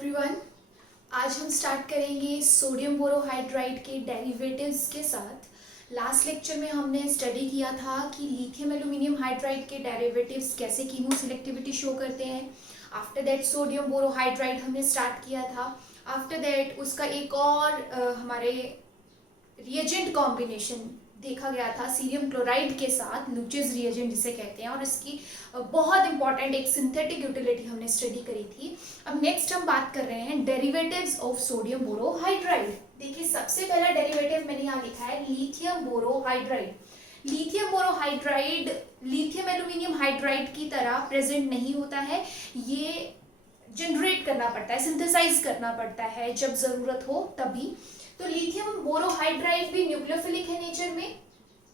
Everyone, आज हम start करेंगे सोडियम बोरोहाइड्राइड के डेरिवेटिव्स के साथ। लास्ट लेक्चर में हमने स्टडी किया था कि लिथियम एल्यूमिनियम हाइड्राइड के डेरिवेटिव्स कैसे कीमो सिलेक्टिविटी शो करते हैं। आफ्टर दैट सोडियम बोरोहाइड्राइड हमने स्टार्ट किया था। आफ्टर दैट उसका एक और हमारे रिएजेंट कॉम्बिनेशन देखा गया था सीरियम क्लोराइड के साथ, लुचेस रिएजेंट जिसे कहते हैं, और इसकी बहुत इंपॉर्टेंट एक सिंथेटिक यूटिलिटी हमने स्टडी करी थी। अब नेक्स्ट हम बात कर रहे हैं डेरिवेटिव्स ऑफ सोडियम बोरोहाइड्राइड। देखिए, सबसे पहला डेरिवेटिव मैंने यहाँ लिखा है lithium borohydride. Lithium borohydride lithium aluminium hydride की तरह प्रेजेंट नहीं होता है। ये जनरेट करना पड़ता है, सिंथेसाइज करना पड़ता है जब जरूरत हो तभी। तो लिथियम बोरोहाइड्राइड भी न्यूक्लियोफिलिक है नेचर में।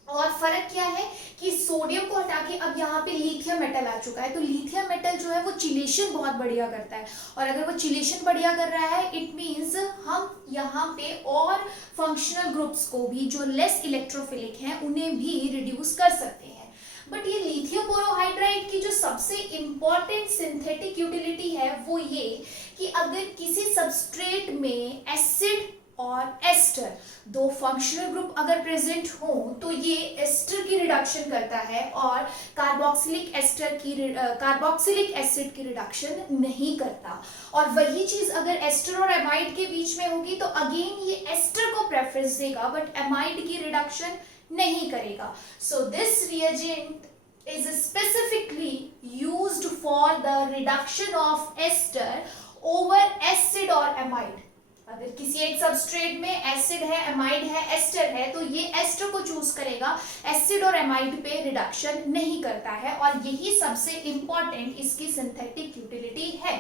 और फर्क क्या है कि सोडियम को हटा के अब यहाँ पे लिथियम मेटल आ चुका है। तो लिथियम मेटल जो है वो चिलेशन बहुत बढ़िया करता है, और अगर वो चिलेशन बढ़िया कर रहा है इट मींस हम यहाँ पे और फंक्शनल ग्रुप्स को भी जो लेस इलेक्ट्रोफिलिक हैं उन्हें भी रिड्यूस कर सकते हैं। बट ये लिथियम बोरोहाइड्राइड की जो सबसे इंपॉर्टेंट सिंथेटिक यूटिलिटी है वो ये कि अगर किसी सबस्ट्रेट में एसिड और एस्टर दो फंक्शनल ग्रुप अगर प्रेजेंट हो तो ये एस्टर की रिडक्शन करता है और कार्बोक्सिलिक एसिड की रिडक्शन नहीं करता। और वही चीज अगर एस्टर और एमाइड के बीच में होगी तो अगेन ये एस्टर को प्रेफरेंस देगा बट एमाइड की रिडक्शन नहीं करेगा। So this reagent is specifically used for the reduction of ester over acid or amide। अगर किसी एक सबस्ट्रेट में एसिड है, एमाइड है, एस्टर है तो ये एस्टर को चूज करेगा, एसिड और एमाइड पे रिडक्शन नहीं करता है। और यही सबसे इंपॉर्टेंट इसकी सिंथेटिक यूटिलिटी है।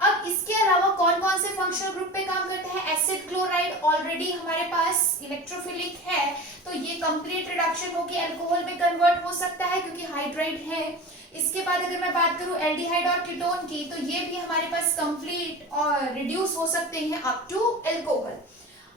अब इसके अलावा कौन कौन से फंक्शनल ग्रुप पे काम करता है? एसिड क्लोराइड ऑलरेडी हमारे पास इलेक्ट्रोफिलिक है तो ये कंप्लीट रिडक्शन होकर अल्कोहल में कन्वर्ट हो सकता है क्योंकि हाइड्राइड है। इसके बाद अगर मैं बात करूं एल्डिहाइड और कीटोन की तो ये भी हमारे पास कंप्लीट और रिड्यूस हो सकते हैं अप टू अल्कोहल।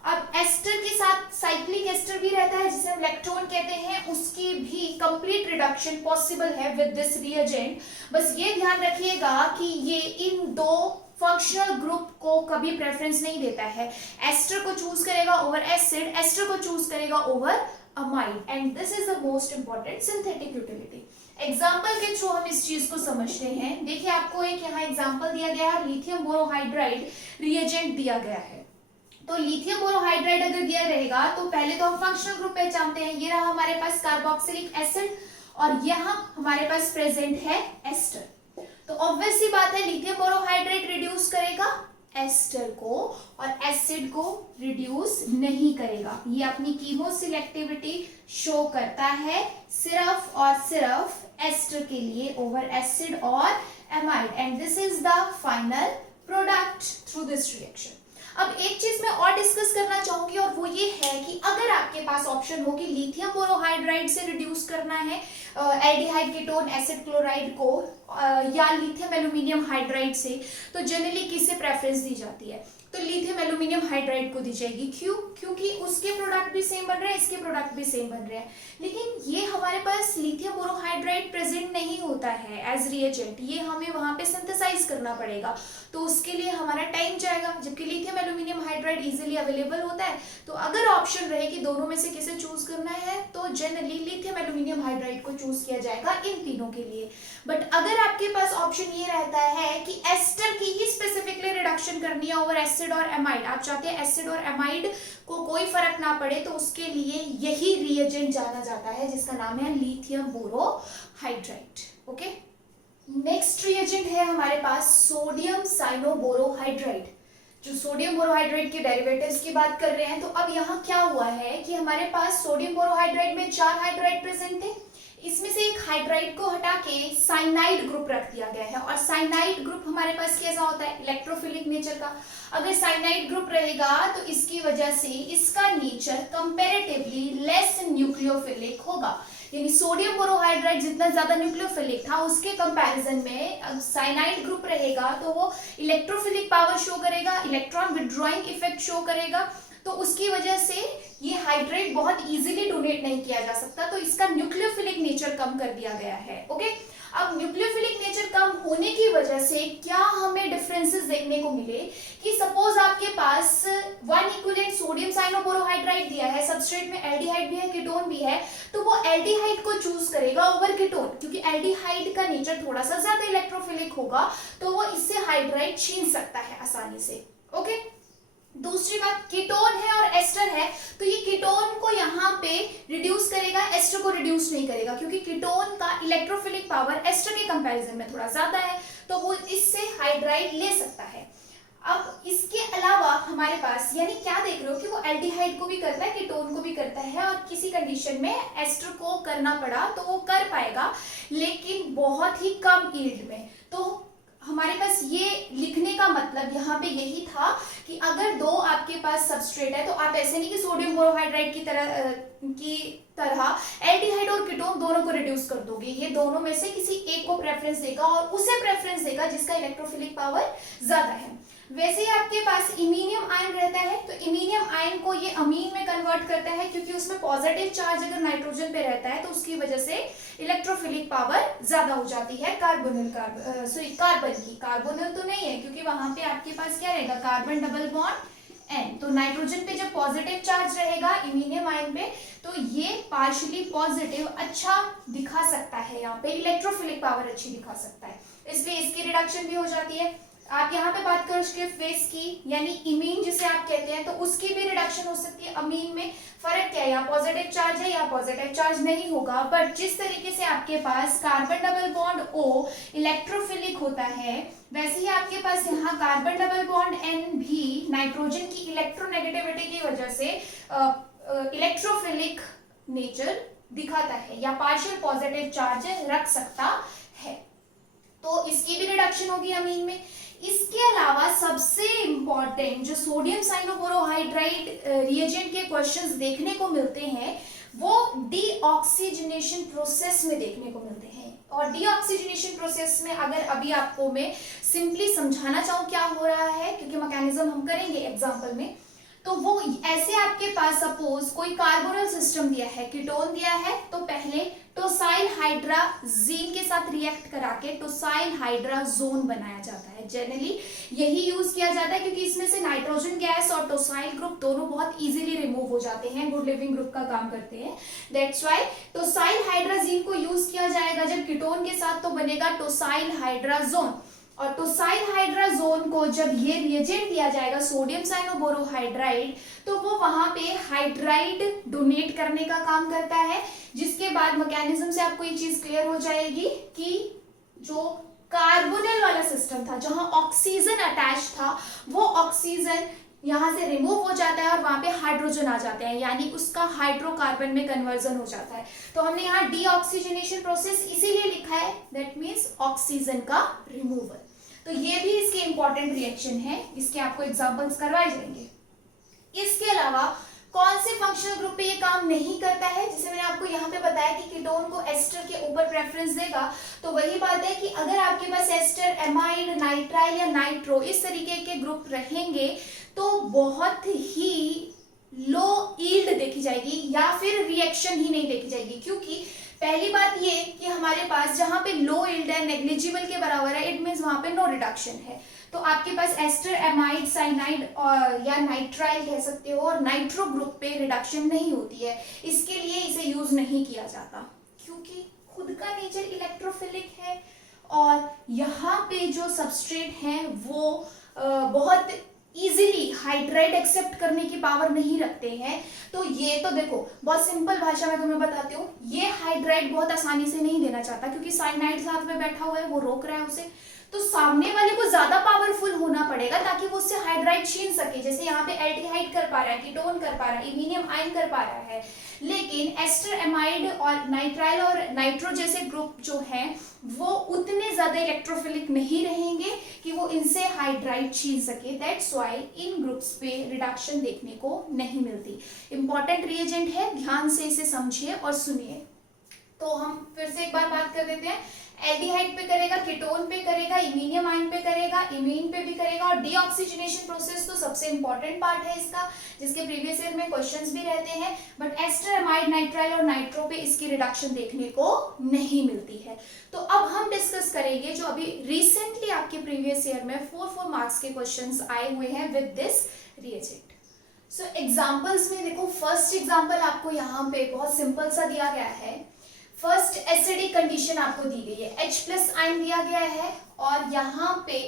अब एस्टर के साथ साइक्लिक एस्टर भी रहता है जिसे हम लेक्टोन कहते हैं, उसकी भी कंप्लीट रिडक्शन पॉसिबल है विद दिस रिएजेंट। बस ये ध्यान रखिएगा कि ये इन दो फंक्शनल ग्रुप को कभी प्रेफरेंस नहीं देता है। एस्टर को चूज करेगा ओवर एसिड, एस्टर को चूज करेगा over amide, and this is the most important synthetic utility. Example के थ्रू हम इस चीज को समझते हैं। देखिए, आपको एक यहाँ एग्जाम्पल दिया गया है, लिथियम बोरोहाइड्राइड रिएजेंट दिया गया है। तो लिथियम बोरोहाइड्राइड अगर दिया रहेगा तो पहले तो हम फंक्शनल ग्रुप पहचानते हैं। ये रहा हमारे पास कार्बोक्सिलिक एसिड और यहाँ हमारे पास प्रेजेंट है एस्टर। तो ऑब्वियस सी बात है लिथियम बोरोहाइड्राइड रिड्यूस करेगा एस्टर को और एसिड को रिड्यूस नहीं करेगा। ये अपनी कीमो सिलेक्टिविटी शो करता है सिर्फ और सिर्फ एस्टर के लिए ओवर एसिड और amide, and this is the final product through this reaction. अब एक चीज मैं और डिस्कस करना चाहूंगी और वो ये है कि अगर आपके पास ऑप्शन हो कि लिथियम बोरोहाइड्राइड से रिड्यूस करना है एल्डिहाइड कीटोन एसिड क्लोराइड को या लिथियम एल्यूमिनियम हाइड्राइड से, तो जनरली किससे प्रेफरेंस दी जाती है? तो लिथियम एल्यूमिनियम हाइड्राइड को दी जाएगी। क्यों? क्योंकि उसके प्रोडक्ट भी सेम बन रहे हैं, इसके प्रोडक्ट भी सेम बन रहे हैं। लेकिन ये हमारे पास लिथियम बोरोहाइड्राइड प्रेजेंट नहीं होता है एज रिएजेंट, ये हमें वहां पे सिंथेसाइज करना पड़ेगा, तो उसके लिए हमारा टाइम जाएगा। जबकि lithium aluminium hydride easily available होता है। तो अगर ऑप्शन रहे कि दोनों में से किसे चूज करना है तो जनरली लिथियम एल्यूमिनियम हाइड्राइड को चूज किया जाएगा इन तीनों के लिए। बट अगर आपके पास ऑप्शन ये रहता है कि एस्टर की ही स्पेसिफिकली रिडक्शन करनी है ओवर एसिड और एमाइड, आप चाहते हैं एसिड और एमाइड को कोई फर्क ना पड़े, तो उसके लिए यही रिएजेंट जाना जाता है जिसका नाम है lithium borohydride. Okay, next reagent है हमारे पास सोडियम साइनोबोरोहाइड्राइड। जो सोडियम बोरोहाइड्राइड के डेरिवेटिव्स की बात कर रहे हैं, तो अब यहाँ क्या हुआ है कि हमारे पास सोडियम बोरोहाइड्राइड में 4 हाइड्राइड प्रेजेंट थे। इसमें से एक हाइड्राइड को हटा के साइनाइड ग्रुप रख दिया गया है, और साइनाइड ग्रुप हमारे पास कैसा होता है? इलेक्ट्रोफिलिक नेचर का। अगर साइनाइड ग्रुप रहेगा तो इसकी वजह से इसका नेचर कंपैरेटिवली लेस न्यूक्लियोफिलिक होगा। यानी सोडियम बोरोहाइड्राइड जितना ज्यादा न्यूक्लियोफिलिक था उसके कंपैरिजन में साइनाइड ग्रुप रहेगा तो वो इलेक्ट्रोफिलिक पावर शो करेगा, इलेक्ट्रॉन विड्रॉइंग इफेक्ट शो करेगा। तो उसकी वजह से ये हाइड्राइड बहुत इजीली डोनेट नहीं किया जा सकता, तो इसका न्यूक्लियोफिलिक नेचर कम कर दिया गया है। ओके, अब न्यूक्लियोफिलिक नेचर कम होने की वजह से क्या हमें डिफरेंसेस देखने को मिले कि सपोज आपके पास 1 इक्विवेलेंट सोडियम साइनोबोरोहाइड्राइड दिया है, सबस्ट्रेट में एल्डिहाइड भी है, कीटोन भी है, तो वो एल्डिहाइड को चूज करेगा ओवर कीटोन, क्योंकि एल्डिहाइड का नेचर थोड़ा सा ज्यादा इलेक्ट्रोफिलिक होगा, तो वो इससे हाइड्राइड छीन सकता है आसानी से। ओके, दूसरी बात, कीटोन है और एस्टर है, तो ये कीटोन को यहाँ पे रिड्यूस करेगा, एस्टर को रिड्यूस नहीं करेगा, क्योंकि कीटोन का इलेक्ट्रोफिलिक पावर एस्टर के कंपैरिजन में थोड़ा ज्यादा है, तो वो इससे हाइड्राइड ले सकता है। अब इसके अलावा हमारे पास, यानी क्या देख रहे हो कि वो एल्डिहाइड को भी करता है, कीटोन को भी करता है, और किसी कंडीशन में एस्टर को करना पड़ा तो वो कर पाएगा, लेकिन बहुत ही कम यील्ड में। तो हमारे पास ये लिखने का मतलब यहाँ पे यही था कि अगर दो आपके पास सबस्ट्रेट है, तो आप ऐसे नहीं कि सोडियम बोरोहाइड्राइड की तरह एल्डिहाइड और कीटोन दोनों को रिड्यूस कर दोगे, ये दोनों में से किसी एक को प्रेफरेंस देगा और उसे प्रेफरेंस देगा जिसका इलेक्ट्रोफिलिक पावर ज्यादा है। वैसे ही आपके पास इमीनियम आयन रहता है, तो इमीनियम आयन को ये अमीन में कन्वर्ट करता है, क्योंकि उसमें पॉजिटिव चार्ज अगर नाइट्रोजन पे रहता है तो उसकी वजह से इलेक्ट्रोफिलिक पावर ज्यादा हो जाती है कार्बन की। कार्बोनिल तो नहीं है, क्योंकि वहां पे आपके पास क्या रहेगा, कार्बन डबल बॉन्ड एन, तो नाइट्रोजन पे जब पॉजिटिव चार्ज रहेगा इमीनियम आयन पे, तो ये पार्शियली पॉजिटिव अच्छा दिखा सकता है, यहाँ पे इलेक्ट्रोफिलिक पावर अच्छी दिखा सकता है, इसलिए इसकी रिडक्शन भी हो जाती है। आप यहाँ पे बात करो उसके फेस की, यानी इमीन जिसे आप कहते हैं, तो उसकी भी रिडक्शन हो सकती है। अमीन में फर्क क्या है, यहाँ पॉजिटिव चार्ज है, यहाँ पॉजिटिव चार्ज नहीं होगा, बट जिस तरीके से आपके पास carbon double bond O electrophilic होता है, वैसे ही आपके पास यहाँ कार्बन डबल बॉन्ड N भी नाइट्रोजन की इलेक्ट्रोनेगेटिविटी की वजह से इलेक्ट्रोफिलिक नेचर दिखाता है या पार्शियल पॉजिटिव चार्ज रख सकता है, तो इसकी भी रिडक्शन होगी अमीन में। इसके अलावा सबसे इंपॉर्टेंट जो सोडियम साइनोबोरोहाइड्राइड रिएजेंट के क्वेश्चंस देखने को मिलते हैं, वो डीऑक्सीजनेशन प्रोसेस में देखने को मिलते हैं। और डीऑक्सीजनेशन प्रोसेस में अगर अभी आपको मैं सिंपली समझाना चाहूँ क्या हो रहा है, क्योंकि मैकेनिज्म हम करेंगे एग्जाम्पल में, तो वो ऐसे आपके पास सपोज कोई कार्बोनिल सिस्टम दिया है, कीटोन दिया है, तो पहले टोसाइल हाइड्राजीन के साथ रिएक्ट करा के टोसाइल हाइड्राजोन बनाया जाता है। जनरली यही यूज किया जाता है, क्योंकि इसमें से नाइट्रोजन गैस और टोसाइल ग्रुप दोनों बहुत इजीली रिमूव हो जाते हैं, गुड लिविंग ग्रुप का काम करते हैं, दैट्स व्हाई टोसाइल हाइड्राजीन को यूज किया जाएगा जब कीटोन के साथ, तो बनेगा टोसाइल हाइड्राजोन। और टोसाइल हाइड्राजोन को जब ये रिएजेंट दिया जाएगा सोडियम साइनोबोरोहाइड्राइड, तो वो वहां पे हाइड्राइड डोनेट करने का काम करता है, जिसके बाद मैकेनिज्म से आपको ये चीज क्लियर हो जाएगी कि जो कार्बोनिल वाला सिस्टम था जहां ऑक्सीजन अटैच था, वो ऑक्सीजन यहाँ से रिमूव हो जाता है और वहां पे हाइड्रोजन आ जाते हैं, यानी उसका हाइड्रोकार्बन में कन्वर्जन हो जाता है। तो हमने यहाँ डीऑक्सीजनेशन प्रोसेस इसीलिए लिखा है, दैट मीन्स ऑक्सीजन का रिमूवल। तो ये भी इसके इंपॉर्टेंट रिएक्शन है, इसके आपको एग्जांपल्स करवाए जाएंगे। इसके अलावा कौन से फंक्शनल ग्रुप पे ये काम नहीं करता है, जैसे मैंने आपको यहाँ पे बताया कि कीटोन को एस्टर के ऊपर प्रेफरेंस देगा, तो वही बात है कि अगर आपके पास एस्टर, एमाइड, नाइट्राइल या नाइट्रो इस तरीके के ग्रुप रहेंगे, तो बहुत ही लो यील्ड देखी जाएगी या फिर रिएक्शन ही नहीं देखी जाएगी, क्योंकि पहली बात ये कि हमारे पास जहां पे लो यील्ड है, नेग्लिजिबल के बराबर है, इट मींस वहां पे नो रिडक्शन है। तो आपके पास एस्टर, एमाइड, साइनाइड और या नाइट्राइल कह सकते हो, और नाइट्रो ग्रुप पे रिडक्शन नहीं होती है, इसके लिए इसे यूज नहीं किया जाता, क्योंकि खुद का नेचर इलेक्ट्रोफिलिक है और यहाँ पे जो सबस्ट्रेट है वो बहुत इजीली हाइड्राइड एक्सेप्ट करने की पावर नहीं रखते हैं। तो ये तो देखो बहुत सिंपल भाषा में तुम्हें बताती हूँ, ये हाइड्राइड बहुत आसानी से नहीं देना चाहता, क्योंकि साइनाइड साथ में बैठा हुआ है, वो रोक रहा है उसे, तो सामने वाले को ज्यादा पावरफुल होना पड़ेगा ताकि वो उससे हाइड्राइड छीन सके। जैसे यहाँ पे एल्डिहाइड कर पा रहा है, कीटोन कर पा रहा है, इमीनियम आयन कर पा रहा है, लेकिन एस्टर, एमाइड और नाइट्राइल और नाइट्रो जैसे ग्रुप जो हैं वो उतने ज्यादा इलेक्ट्रोफिलिक नहीं रहेंगे कि वो इनसे हाइड्राइड छीन सके, दैट्स व्हाई इन ग्रुप्स पे रिडक्शन देखने को नहीं मिलती। इंपॉर्टेंट रिएजेंट है, ध्यान से इसे समझिए और सुनिए। तो हम फिर से एक बार बात कर देते हैं, एल्डिहाइड पे करेगा, कीटोन पे करेगा, इमीनियम आयन पे करेगा, इमीन पे भी करेगा, और डीऑक्सीजनेशन प्रोसेस तो सबसे इंपॉर्टेंट पार्ट है इसका, जिसके प्रीवियस ईयर में क्वेश्चंस भी रहते हैं, बट एस्टर, एमाइड, नाइट्राइल और नाइट्रो पे इसकी रिडक्शन देखने को नहीं मिलती है। तो अब हम डिस्कस करेंगे जो अभी रिसेंटली आपके प्रीवियस ईयर में 4 मार्क्स के क्वेश्चंस आए हुए हैं with this reagent. So examples में देखो, फर्स्ट एग्जाम्पल आपको यहाँ पे बहुत सिंपल सा दिया गया है। फर्स्ट एसिडिक कंडीशन आपको दी गई है, H+ आयन दिया गया है, और यहाँ पे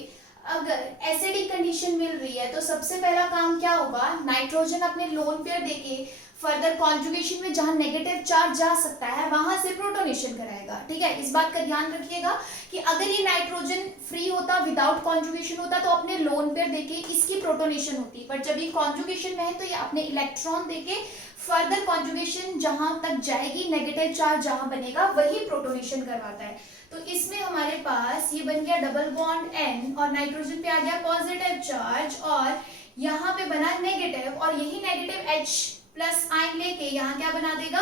अगर एसिडिक कंडीशन मिल रही है तो सबसे पहला काम क्या होगा, नाइट्रोजन अपने लोन पेयर देके फर्दर कॉन्जुगेशन में जहां नेगेटिव चार्ज जा सकता है वहां से प्रोटोनेशन कराएगा। ठीक है, इस बात का ध्यान रखिएगा कि अगर ये नाइट्रोजन फ्री होता, विदाउट कॉन्जुगेशन होता, तो अपने लोन पेयर देके इसकी प्रोटोनेशन होती, बट जब ये कॉन्जुगेशन में है तो ये अपने इलेक्ट्रॉन देके फर्दर कॉन्जुगेशन जहां तक जाएगी, नेगेटिव चार्ज जहां बनेगा वही प्रोटोनेशन करवाता है। तो इसमें हमारे पास ये बन गया डबल बॉन्ड N, और नाइट्रोजन पे आ गया पॉजिटिव चार्ज, और यहाँ पे बना नेगेटिव, और यही नेगेटिव H+ आयन लेके यहाँ क्या बना देगा,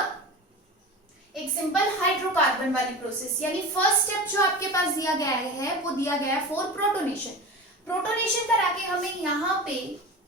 एक सिंपल हाइड्रोकार्बन वाली प्रोसेस। यानी फर्स्ट स्टेप जो आपके पास दिया गया है वो दिया गया है फॉर प्रोटोनेशन। प्रोटोनेशन करा के हमें यहाँ पे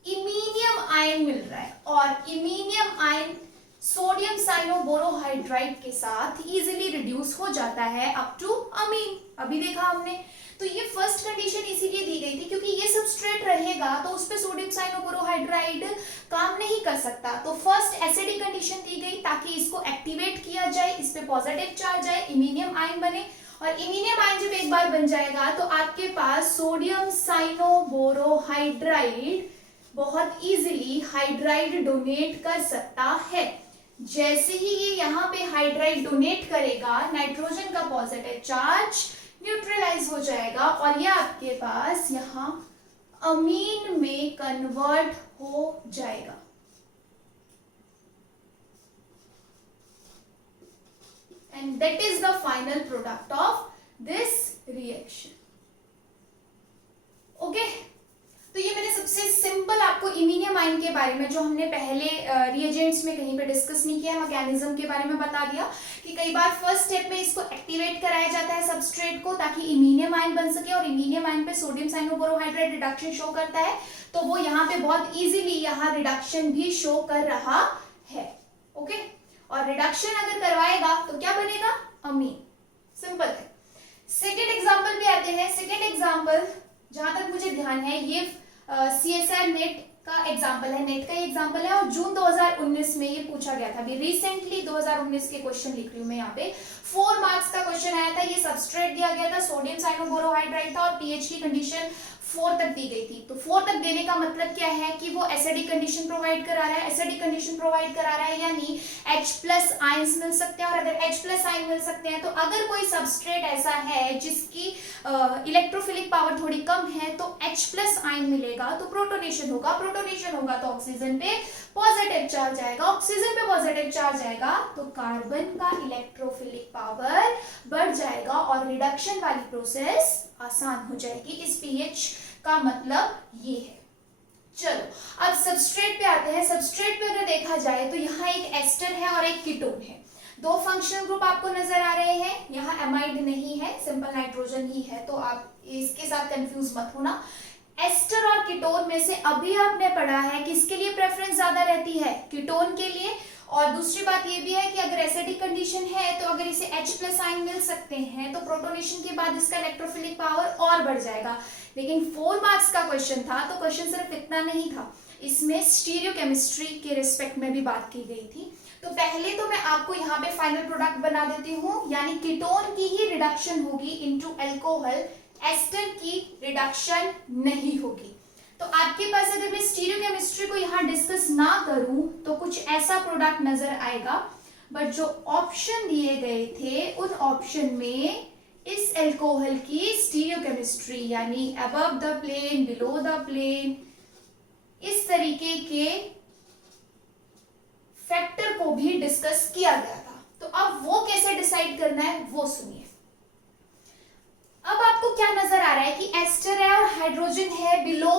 इमीनियम आयन मिल रहा है, और इमीनियम आयन सोडियम साइनोबोरोहाइड्राइड के साथ इजीली रिड्यूस हो जाता है अप टू अमीन। अभी देखा हमने, तो ये फर्स्ट कंडीशन इसीलिए दी गई थी क्योंकि ये सबस्ट्रेट रहेगा तो उस पे सोडियम साइनोबोरोहाइड्राइड काम नहीं कर सकता। तो फर्स्ट एसिडिक कंडीशन दी गई ताकि इसको एक्टिवेट किया जाए, इस पे पॉजिटिव चार्ज आए, इमीनियम आयन बने, और इमीनियम आयन जब एक बार बन जाएगा तो आपके पास सोडियम साइनोबोरोहाइड्राइड बहुत इजीली हाइड्राइड डोनेट कर सकता है। जैसे ही ये यहाँ पे हाइड्राइड डोनेट करेगा, नाइट्रोजन का पॉजिटिव चार्ज न्यूट्रलाइज हो जाएगा, और ये आपके पास यहाँ अमीन में कन्वर्ट हो जाएगा। And that is the final product of this reaction. Okay? तो ये मैंने सबसे सिंपल आपको इमीनियम आयन के बारे में, जो हमने पहले रिएजेंट्स में कहीं पे डिस्कस नहीं किया, मैकेनिज्म के बारे में बता दिया कि कई बार फर्स्ट स्टेप में इसको एक्टिवेट कराया जाता है सबस्ट्रेट को ताकि इमीनियम आयन बन सके, और इमीनियम आयन पे सोडियम साइनोबोरोहाइड्राइड रिडक्शन शो करता है, तो वो यहाँ पे बहुत इजीली यहाँ रिडक्शन भी शो कर रहा है। ओके, और रिडक्शन अगर करवाएगा तो क्या बनेगा, अमीन। सिंपल है। सेकेंड एग्जाम्पल पे आते हैं। सेकेंड एग्जाम्पल जहां तक मुझे ध्यान है ये CSIR नेट का एग्जाम्पल है, नेट का एग्जाम्पल है, और जून 2019 में ये पूछा गया था। अभी रिसेंटली 2019 के क्वेश्चन लिख रही हूँ मैं यहाँ पे। 4 मार्क्स का क्वेश्चन आया था, ये सबस्ट्रेट दिया गया था, सोडियम साइनोबोरोहाइड्राइड था, और पीएच की कंडीशन 4 तक दी गई थी। तो 4 तक देने का मतलब क्या है कि वो एसिडिक कंडीशन प्रोवाइड करा रहा है। एसिडिक कंडीशन प्रोवाइड करा रहा है यानी H+ आयंस मिल सकते हैं, और अगर H+ आयन मिल सकते हैं तो अगर कोई सबस्ट्रेट ऐसा है जिसकी इलेक्ट्रोफिलिक पावर थोड़ी कम है तो H+ आयन मिलेगा, तो प्रोटोनेशन होगा। प्रोटोनेशन होगा तो ऑक्सीजन पे पॉजिटिव चार्ज आएगा, ऑक्सीजन पे पॉजिटिव चार्ज आएगा तो कार्बन का इलेक्ट्रोफिलिक पावर बढ़ जाएगा, और रिडक्शन वाली प्रोसेस आसान हो जाएगी। इस पीएच का मतलब ये है। चलो अब सबस्ट्रेट पे आते हैं। सबस्ट्रेट पे अगर देखा जाए तो यहाँ एक एस्टर है और एक कीटोन है। 2 फंक्शनल ग्रुप आपको नजर आ रहे हैं। यहाँ एमाइड नहीं है, सिंपल नाइट्रोजन ही है, तो आप इसके साथ कंफ्यूज मत होना। एस्टर और कीटोन में से अभी आपने पढ़ा है किसके लिए प्रेफरेंस ज्यादा रहती है, कीटोन के लिए। और दूसरी बात ये भी है कि अगर एसिडिक कंडीशन है तो अगर इसे H+ आयन मिल सकते हैं तो प्रोटोनेशन के बाद इसका इलेक्ट्रोफिलिक पावर और बढ़ जाएगा। लेकिन 4 मार्क्स का क्वेश्चन था तो क्वेश्चन सिर्फ इतना नहीं था, इसमें स्टीरियोकेमिस्ट्री के रिस्पेक्ट में भी बात की गई थी। तो पहले तो मैं आपको यहाँ पे फाइनल प्रोडक्ट बना देती हूँ, यानी कीटोन की ही रिडक्शन होगी इनटू अल्कोहल, एस्टर की रिडक्शन नहीं होगी। तो आपके पास अगर मैं स्टीरियोकेमिस्ट्री को यहाँ डिस्कस ना करूं तो कुछ ऐसा प्रोडक्ट नजर आएगा, बट जो ऑप्शन दिए गए थे उन ऑप्शन में इस अल्कोहल की स्टीरियोकेमिस्ट्री यानी above the plane, below the plane, इस तरीके के फैक्टर को भी डिस्कस किया गया था। तो अब वो कैसे डिसाइड करना है वो सुनिए। अब आपको क्या नजर आ रहा है कि एस्टर है और हाइड्रोजन है बिलो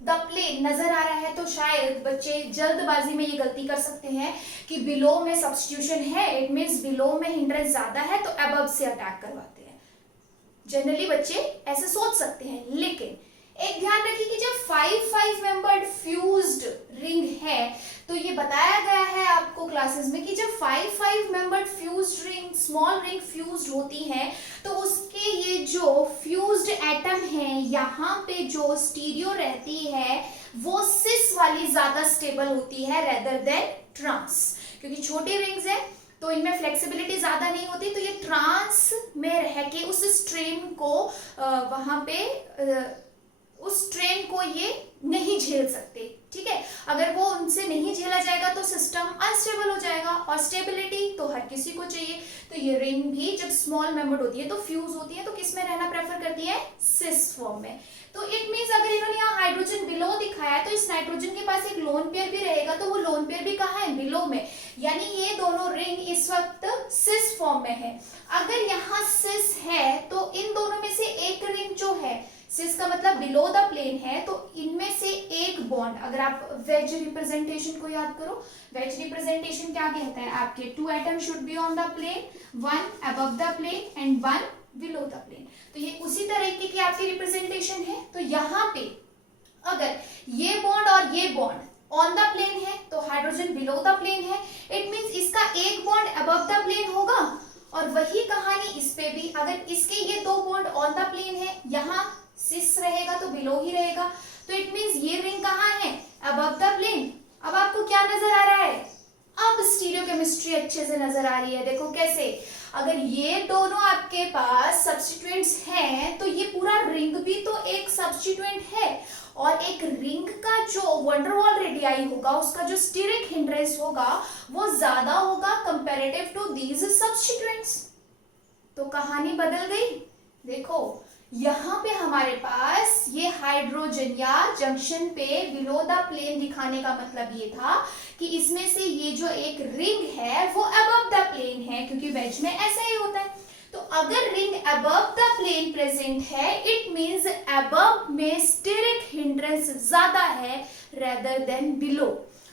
द प्लेन नजर आ रहा है तो शायद बच्चे जल्दबाजी में ये गलती कर सकते हैं कि बिलो में सब्स्टिट्यूशन है, इट मींस बिलो में हिंड्रेंस ज्यादा है तो अबव से अटैक करवाते हैं। जनरली बच्चे ऐसे सोच सकते हैं, लेकिन एक ध्यान रखिए कि जब 5 मेंबर्ड फ्यूज्ड रिंग है तो ये बताया गया है आपको क्लासेस में कि जब 5 membered fused ring, small ring fused होती है तो उसके ये जो फ्यूज्ड एटम है यहाँ पे जो स्टीरियो रहती है वो सिस वाली ज्यादा स्टेबल होती है रेदर देन ट्रांस, क्योंकि छोटी रिंग्स है तो इनमें फ्लेक्सिबिलिटी ज्यादा नहीं होती, तो ये ट्रांस में रह के उस स्ट्रेन को वहां पे उस स्ट्रेन को ये नहीं झेल सकते। ठीक है, अगर वो उनसे नहीं झेला जाएगा तो सिस्टम अनस्टेबल हो जाएगा, और स्टेबिलिटी तो हर किसी को चाहिए। तो ये रिंग भी जब स्मॉल मेंबर्ड होती है तो फ्यूज होती है तो किस में रहना प्रेफर करती है, सिस फॉर्म में। तो इट मींस अगर इन्होंने यहाँ हाइड्रोजन बिलो दिखाया है तो इस नाइट्रोजन के पास एक लोन पेयर भी रहेगा, तो वो लोन पेयर भी कहाँ है, बिलो में, यानी ये दोनों रिंग इस वक्त सिस फॉर्म में है। अगर यहाँ सिस है तो इन दोनों में से एक रिंग जो है, सिस का मतलब बिलो द प्लेन है, तो इनमें से एक बॉन्ड, अगर आप वेज रिप्रेजेंटेशन को याद करो, वेज रिप्रेजेंटेशन क्या कहता है आपके, 2 atom should be on the plane, 1 above the plane and 1 below the plane. तो ये उसी तरीके की आपकी रिप्रेजेंटेशन है। तो यहाँ पे अगर ये बॉन्ड और ये बॉन्ड ऑन द प्लेन है तो हाइड्रोजन बिलो द प्लेन है, इट मींस इसका एक बॉन्ड अबव द प्लेन होगा, और वही कहानी इस पे भी, अगर इसके ये 2 बॉन्ड ऑन द प्लेन है, यहाँ सिस रहेगा तो बिलो ही रहेगा, तो इट मींस ये रिंग कहाँ है, अबव द प्लेन। अब आपको क्या नजर आ रहा है, अब स्टीरियोकेमिस्ट्री अच्छे से नजर आ रही है। देखो कैसे, अगर ये दोनों आपके पास सब्स्टिट्यूएंट्स हैं तो ये पूरा रिंग भी तो एक सब्स्टिट्यूएंट है, और एक रिंग का जो वंडरवॉल रेडियाई होगा उसका जो स्टीरिक हिंड्रेंस होगा वो ज्यादा होगा कंपैरेटिव टू दीज सब्स्टिट्यूएंट्स। तो कहानी बदल गई। देखो यहाँ पे हमारे पास ये हाइड्रोजन या जंक्शन पे बिलो द प्लेन दिखाने का मतलब ये था कि इसमें से ये जो एक रिंग है वो अबव द प्लेन है, क्योंकि वेज में ऐसा ही होता है। तो अगर ring above the plane present है इट मींस अबव में स्टीरिक हिंड्रेंस ज्यादा है रेदर देन बिलो।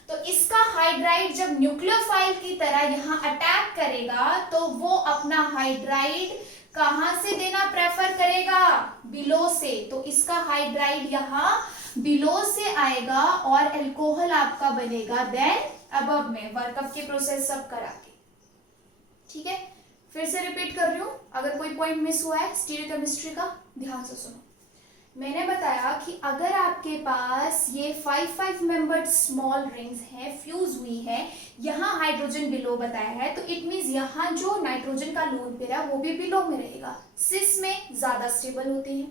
तो इसका हाइड्राइड जब न्यूक्लियोफाइल की तरह यहाँ अटैक करेगा तो वो अपना हाइड्राइड कहां से देना प्रेफर करेगा, बिलो से। तो इसका हाइड्राइड यहाँ बिलो से आएगा और अल्कोहल आपका बनेगा देन अबव में, वर्कअप के प्रोसेस सब करा के। ठीक है, फिर से रिपीट कर रही हूं, अगर कोई पॉइंट मिस हुआ है स्टीरियोकेमिस्ट्री का ध्यान से सुनो। मैंने बताया कि अगर आपके पास ये 5 मेंबर्ड स्मॉल रिंग्स हैं, फ्यूज हुई है, यहाँ हाइड्रोजन बिलो बताया है, तो इट मींस यहाँ जो नाइट्रोजन का लोन पेयर है वो भी बिलो में रहेगा, सिस में ज्यादा स्टेबल होती है।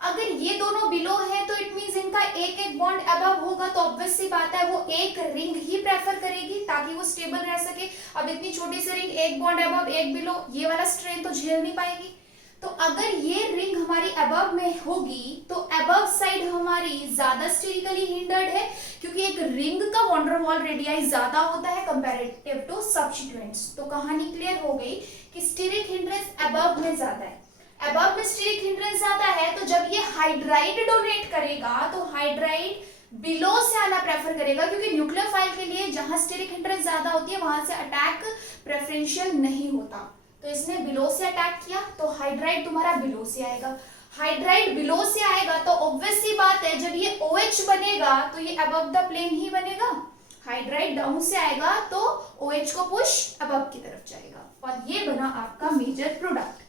अगर ये दोनों बिलो है तो इट मींस इनका एक एक बॉन्ड अबव होगा, तो ऑब्वियस सी बात है वो एक रिंग ही प्रेफर करेगी ताकि वो स्टेबल रह सके। अब इतनी छोटी सी रिंग, एक बॉन्ड अबव एक बिलो, ये वाला स्ट्रेन तो झेल नहीं पाएगी। तो अगर ये रिंग हमारी अबव में होगी तो अबव साइड हमारी ज्यादा स्टेरिकली हिंडर्ड है, क्योंकि एक रिंग का वंडरवॉल रेडियाई ज्यादा होता है कंपैरेटिव टू सब्स्टिट्यूएंट्स। तो कहानी क्लियर हो गई कि स्टीरिक हिंड्रेंस अबव में ज्यादा है। अबव में स्टीरिक हिंड्रेंस ज्यादा है तो जब ये हाइड्राइड डोनेट करेगा तो हाइड्राइड बिलो से आना प्रेफर करेगा, क्योंकि न्यूक्लियोफाइल के लिए जहां स्टीरिक हिंड्रेंस ज्यादा होती है वहां से अटैक प्रेफरेंशियल नहीं होता। तो इसने बिलो से अटैक किया तो हाइड्राइड तुम्हारा बिलो से आएगा। हाइड्राइड बिलो से आएगा तो ऑब्वियस सी बात है जब ये OH बनेगा तो ये अबव द प्लेन ही बनेगा। हाइड्राइड डाउन से आएगा तो OH को पुश अबव की तरफ जाएगा, और ये बना आपका मेजर प्रोडक्ट।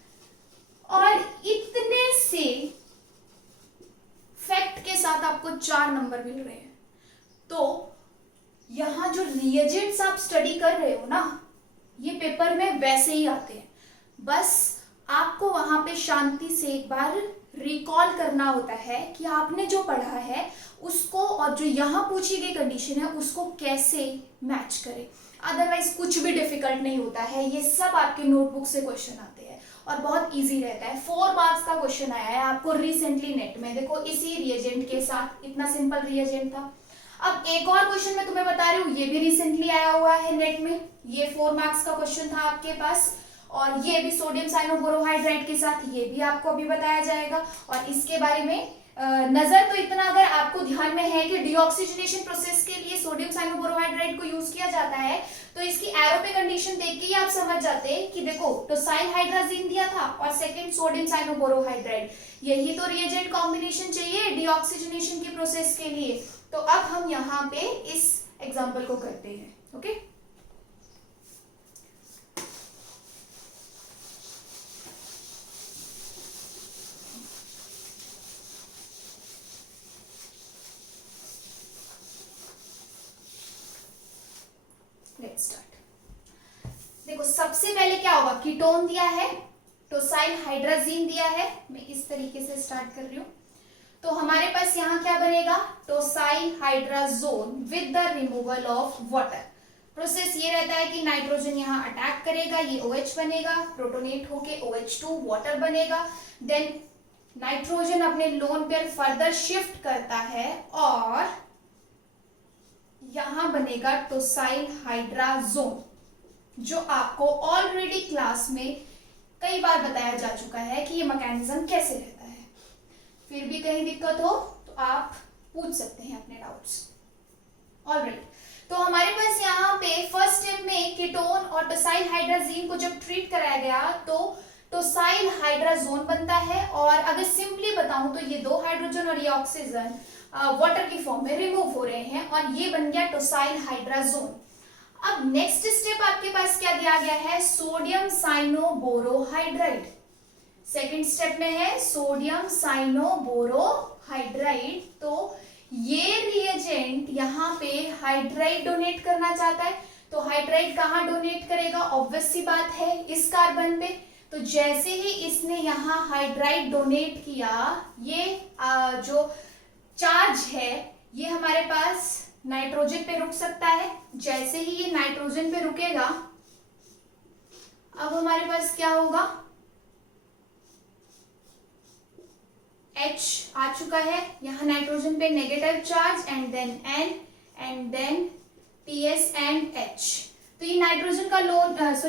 और इतने से फैक्ट के साथ आपको 4 नंबर मिल रहे हैं। तो यहां जो रिएजेंट्स आप स्टडी कर रहे हो ना, ये पेपर में वैसे ही आते हैं, बस आपको वहां पे शांति से एक बार रिकॉल करना होता है कि आपने जो पढ़ा है उसको और जो यहाँ पूछी गई कंडीशन है उसको कैसे मैच करें। अदरवाइज कुछ भी डिफिकल्ट नहीं होता है, ये सब आपके नोटबुक से क्वेश्चन आते हैं और बहुत इजी रहता है। 4 मार्क्स का क्वेश्चन आया है आपको रिसेंटली नेट में, देखो इसी रिएजेंट के साथ, इतना सिंपल रिएजेंट था। अब एक और क्वेश्चन मैं तुम्हें बता रही हूँ, ये भी रिसेंटली आया हुआ है नेट में, ये 4 मार्क्स का क्वेश्चन था आपके पास, और ये भी सोडियम साइनोबोरोहाइड्राइड के साथ, ये भी आपको अभी बताया जाएगा। और इसके बारे में नजर तो इतना अगर आपको ध्यान ध्यान में है कि डीऑक्सीजनेशन प्रोसेस के लिए सोडियम साइनोबोरोहाइड्राइड को यूज किया जाता है, तो इसकी एरो पे कंडीशन देख के ही आप समझ जाते हैं कि देखो टोसाइल हाइड्राजीन दिया था और सेकंड सोडियम साइनोबोरोहाइड्राइड, यही तो रिएजेंट कॉम्बिनेशन चाहिए डीऑक्सीजनेशन की प्रोसेस के लिए। तो अब हम यहाँ पे इस एग्जाम्पल को करते हैं। Okay, let's start. देखो सबसे पहले क्या होगा, कीटोन दिया है, टोसाइल हाइड्राजीन दिया है, मैं इस तरीके से स्टार्ट कर रही हूं। तो हमारे पास यहाँ क्या बनेगा, tosyl hydrazone with the removal of water. Process ये रहता है कि नाइट्रोजन यहाँ अटैक करेगा, ये OH बनेगा, प्रोटोनेट होके OH2 वाटर बनेगा, देन नाइट्रोजन अपने लोन पेयर फर्दर शिफ्ट करता है और यहां बनेगा टोसाइल हाइड्राजोन, जो आपको ऑलरेडी क्लास में कई बार बताया जा चुका है कि ये मैकेनिज्म कैसे रहता है। फिर भी कहीं दिक्कत हो तो आप पूछ सकते हैं अपने डाउट्स। ऑलराइट, तो हमारे पास यहाँ पे फर्स्ट स्टेप में कीटोन और टोसाइल हाइड्राजीन को जब ट्रीट कराया गया तो टोसाइल हाइड्राजोन बनता है, और अगर सिंपली बताऊं तो ये दो हाइड्रोजन और ये ऑक्सीजन वाटर की फॉर्म में रिमूव हो रहे हैं और ये बन गया टोसाइल हाइड्राजोन। अब नेक्स्ट स्टेप आपके पास क्या दिया गया है, सोडियम साइनोबोरोहाइड्राइड। सेकंड स्टेप में है सोडियम साइनोबोरोहाइड्राइड। तो ये रिएजेंट यहाँ पे हाइड्राइड डोनेट करना चाहता है, तो हाइड्राइड कहाँ डोनेट करेगा, ऑब्वियस सी बात है इस कार्बन पे। तो जैसे ही इसने यहाँ हाइड्राइड डोनेट किया, ये जो चार्ज है ये हमारे पास नाइट्रोजन पे रुक सकता है। जैसे ही ये नाइट्रोजन पे रुकेगा, अब हमारे पास क्या होगा, H आ चुका है, यहाँ नाइट्रोजन पे negative charge and then N and then PS and H। तो ये नाइट्रोजन का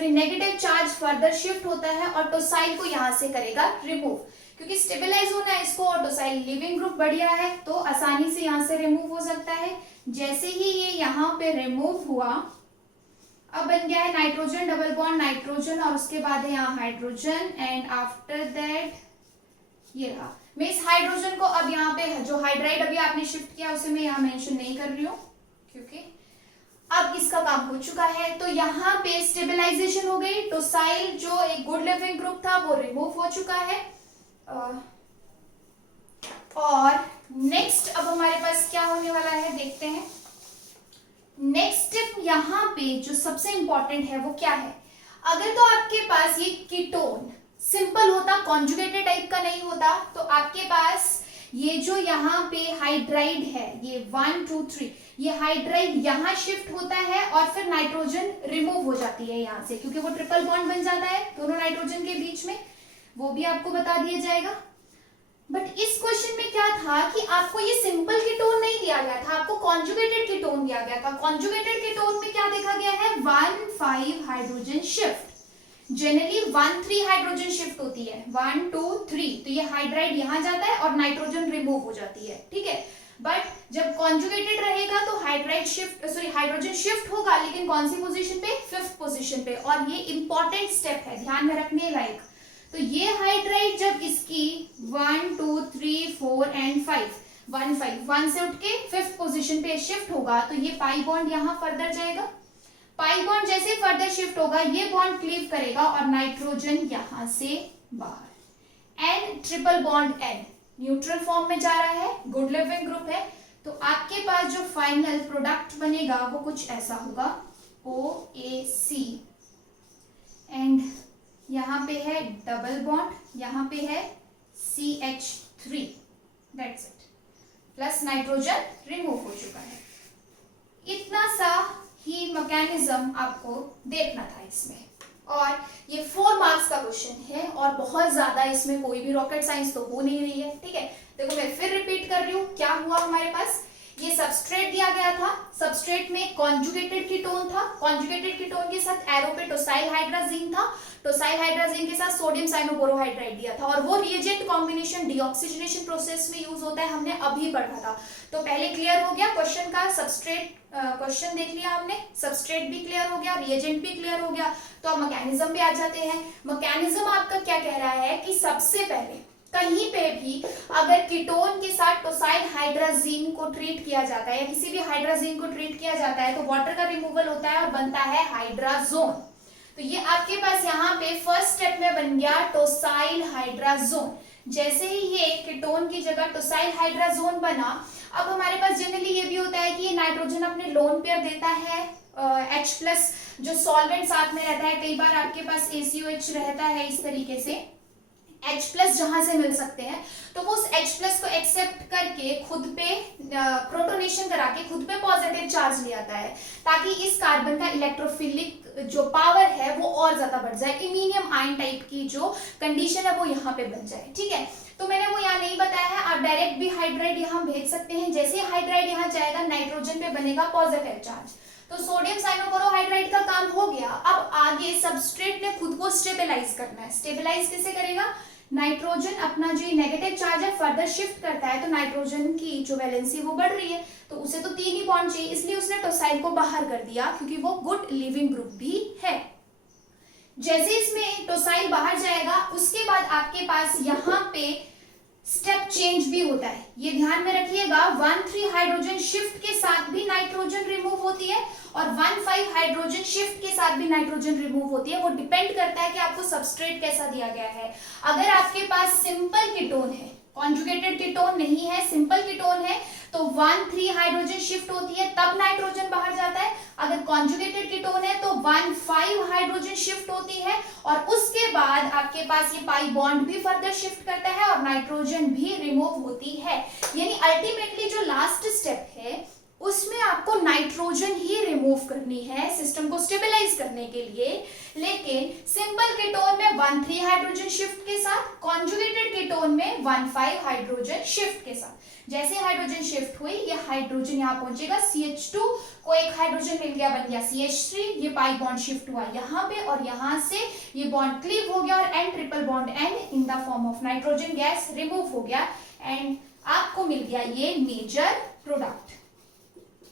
नेगेटिव चार्ज फर्दर शिफ्ट होता है और टोसाइल को यहां से करेगा रिमूव, क्योंकि स्टेबलाइज होना है इसको और टोसाइल लिविंग ग्रुप बढ़िया है तो आसानी से यहां से रिमूव हो सकता है। जैसे ही ये यहाँ पे रिमूव हुआ, अब बन गया है नाइट्रोजन डबल बॉन्ड नाइट्रोजन और उसके बाद है यहाँ हाइड्रोजन एंड आफ्टर दैट ये रहा। मैं इस हाइड्रोजन को अब यहाँ पे जो हाइड्राइड अभी आपने शिफ्ट किया उसे मैं यहाँ मेंशन नहीं कर रही हूँ क्योंकि अब इसका काम हो चुका है। तो यहाँ पे स्टेबलाइजेशन हो गई, टोसाइल जो एक गुड लिविंग ग्रुप था वो रिमूव हो चुका है। और नेक्स्ट अब हमारे पास क्या होने वाला है देखते हैं। नेक्स्ट स्टेप यहाँ पे जो सबसे इंपॉर्टेंट है वो क्या है, अगर तो आपके पास ये कीटोन सिंपल होता, कॉन्जुगेटेड टाइप का नहीं होता, तो आपके पास ये जो यहाँ पे हाइड्राइड है ये 1 2 3 ये हाइड्राइड यहाँ शिफ्ट होता है और फिर नाइट्रोजन रिमूव हो जाती है यहाँ से, क्योंकि वो ट्रिपल बॉन्ड बन जाता है दोनों नाइट्रोजन के बीच में, वो भी आपको बता दिया जाएगा। बट इस क्वेश्चन में क्या था कि आपको ये सिंपल कीटोन नहीं दिया गया था, आपको कॉन्जुगेटेड कीटोन दिया गया था। कॉन्जुगेटेड कीटोन में क्या देखा गया है, 1 5 hydrogen shift, generally 1 3 hydrogen shift होती है, 1 2 3, तो ये हाइड्राइड यहां जाता है और नाइट्रोजन रिमूव हो जाती है, ठीक है। बट जब कॉन्जुगेटेड रहेगा तो हाइड्रोजन शिफ्ट होगा, लेकिन कौन सी पोजीशन पे, 5th पोजीशन पे, और ये इंपॉर्टेंट स्टेप है ध्यान में रखने लायक। तो ये हाइड्राइड जब इसकी 1 2 3 4 एंड 1 से उठ के 5th पोजीशन पे शिफ्ट होगा, तो ये पाई बॉन्ड यहाँ फर्दर जाएगा, पाई बॉन्ड जैसे फर्दर शिफ्ट होगा ये बॉन्ड क्लीव करेगा और नाइट्रोजन यहां से बाहर, N triple bond N neutral form में जा रहा है, गुड लिविंग ग्रुप है, तो आपके पास जो फाइनल प्रोडक्ट बनेगा वो कुछ ऐसा होगा, OAC एंड यहाँ पे है डबल बॉन्ड, यहाँ पे है CH3, that's it, plus nitrogen remove हो चुका है। इतना सा ही मैकेनिज्म आपको देखना था इसमें, और ये 4 मार्क्स का क्वेश्चन है और बहुत ज्यादा इसमें कोई भी रॉकेट साइंस तो हो नहीं रही है, ठीक है। देखो मैं फिर रिपीट कर रही हूँ, क्या हुआ हमारे पास, ये सबस्ट्रेट दिया गया था, सबस्ट्रेट में कॉन्जुगेटेड कीटोन था, कॉन्जुगेटेड कीटोन के साथ एरो पे टोसाइल हाइड्राजीन था, टोसाइल हाइड्राजीन के साथ सोडियम साइनोबोरोहाइड्राइड दिया था, और वो रिएजेंट कॉम्बिनेशन डीऑक्सीजनेशन प्रोसेस में यूज होता है, हमने अभी पढ़ा था। तो पहले क्लियर हो गया क्वेश्चन का, सबस्ट्रेट क्वेश्चन देख लिया हमने, सबस्ट्रेट भी क्लियर हो गया, रिएजेंट भी क्लियर हो गया। तो अब मैकेनिज्म पे आ जाते हैं। मैकेनिज्म आपका क्या कह रहा है कि सबसे पहले कहीं पे भी अगर कीटोन के साथ टोसाइल हाइड्राजीन को ट्रीट किया जाता है या किसी भी हाइड्राजीन को ट्रीट किया जाता है तो वाटर का रिमूवल होता है और बनता है हाइड्राजोन। तो ये आपके पास यहाँ पे फर्स्ट स्टेप में बन गया टोसाइल हाइड्राजोन। जैसे ही ये कीटोन की जगह टोसाइल हाइड्राजोन बना, अब हमारे पास जनरली ये भी होता है कि ये नाइट्रोजन अपने लोन पेयर देता है H+ जो सॉल्वेंट साथ में रहता है, कई बार आपके पास ACOH रहता है इस तरीके से, H+ जहां से मिल सकते हैं, तो वो उस H+ को एक्सेप्ट करके खुद पे प्रोटोनेशन करा के खुद पे पॉजिटिव चार्ज ले आता है, ताकि इस कार्बन का इलेक्ट्रोफिलिक जो पावर है वो और ज्यादा बढ़ जाए, इमीनियम आयन टाइप की जो कंडीशन है वो यहाँ पे बन जाए। ठीक है, तो मैंने वो यहाँ नहीं बताया है, आप डायरेक्ट भी हाइड्राइड यहाँ भेज सकते हैं। जैसे हाइड्राइड यहाँ जाएगा नाइट्रोजन पे बनेगा पॉजिटिव चार्ज, तो सोडियम साइनोबोरोहाइड्राइड का काम हो गया। अब आगे सबस्ट्रेट ने खुद को स्टेबलाइज करना है। स्टेबलाइज कैसे करेगा? नाइट्रोजन अपना जो नेगेटिव चार्ज है फर्दर शिफ्ट करता है, तो नाइट्रोजन की जो वैलेंसी वो बढ़ रही है, तो उसे तो 3 ही बॉन्ड चाहिए, इसलिए उसने टोसाइल को बाहर कर दिया क्योंकि वो गुड लिविंग ग्रुप भी है। जैसे इसमें टोसाइल बाहर जाएगा उसके बाद आपके पास यहाँ पे स्टेप चेंज भी होता है, ये ध्यान में रखिएगा। 1,3 हाइड्रोजन शिफ्ट के साथ भी नाइट्रोजन रिमूव होती है और 1,5 हाइड्रोजन शिफ्ट के साथ भी नाइट्रोजन रिमूव होती है। वो डिपेंड करता है कि आपको सबस्ट्रेट कैसा दिया गया है। अगर आपके पास सिंपल कीटोन है, कॉन्जुगेटेड कीटोन नहीं है, सिंपल कीटोन है, तो 1,3 हाइड्रोजन शिफ्ट होती है तब नाइट्रोजन बाहर जाता है। अगर कॉन्जुगेटेड कीटोन है तो 1,5 हाइड्रोजन शिफ्ट होती है और उसके बाद आपके पास ये पाई बॉन्ड भी फर्दर शिफ्ट करता है और नाइट्रोजन भी रिमूव होती है। यानी अल्टीमेटली जो लास्ट स्टेप है उसमें आपको नाइट्रोजन ही रिमूव करनी है सिस्टम को स्टेबलाइज करने के लिए। लेकिन सिंपल कीटोन में 1,3 हाइड्रोजन शिफ्ट के साथ, कॉन्जुगेटेड कीटोन में 1,5 हाइड्रोजन शिफ्ट के साथ। जैसे हाइड्रोजन शिफ्ट हुई, ये हाइड्रोजन यहाँ पहुंचेगा, CH2 को एक हाइड्रोजन मिल गया, बन गया CH3, ये पाई बॉन्ड शिफ्ट हुआ यहाँ पे और यहाँ से ये बॉन्ड क्लीव हो गया और N triple bond N in the form of nitrogen gas remove हो गया एंड आपको मिल गया ये मेजर प्रोडक्ट।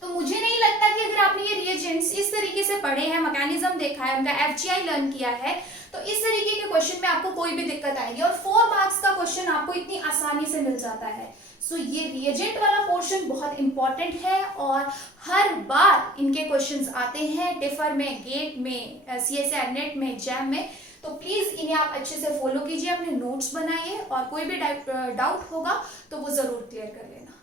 तो मुझे नहीं लगता कि अगर आपने ये रिएजेंट्स इस तरीके से पढ़े हैं, मैकेनिज्म देखा है, उनका FGI लर्न किया है, तो इस तरीके के क्वेश्चन में आपको कोई भी दिक्कत आएगी और 4 मार्क्स का क्वेश्चन आपको इतनी आसानी से मिल जाता है। सो ये रिएजेंट वाला पोर्शन बहुत इंपॉर्टेंट है और हर बार इनके क्वेश्चंस आते हैं टिफर में, गेट में, CSIR नेट में, जैम में। तो प्लीज इन्हें आप अच्छे से फॉलो कीजिए, अपने नोट्स बनाइए और कोई भी डाउट होगा तो वो जरूर क्लियर कर लेना।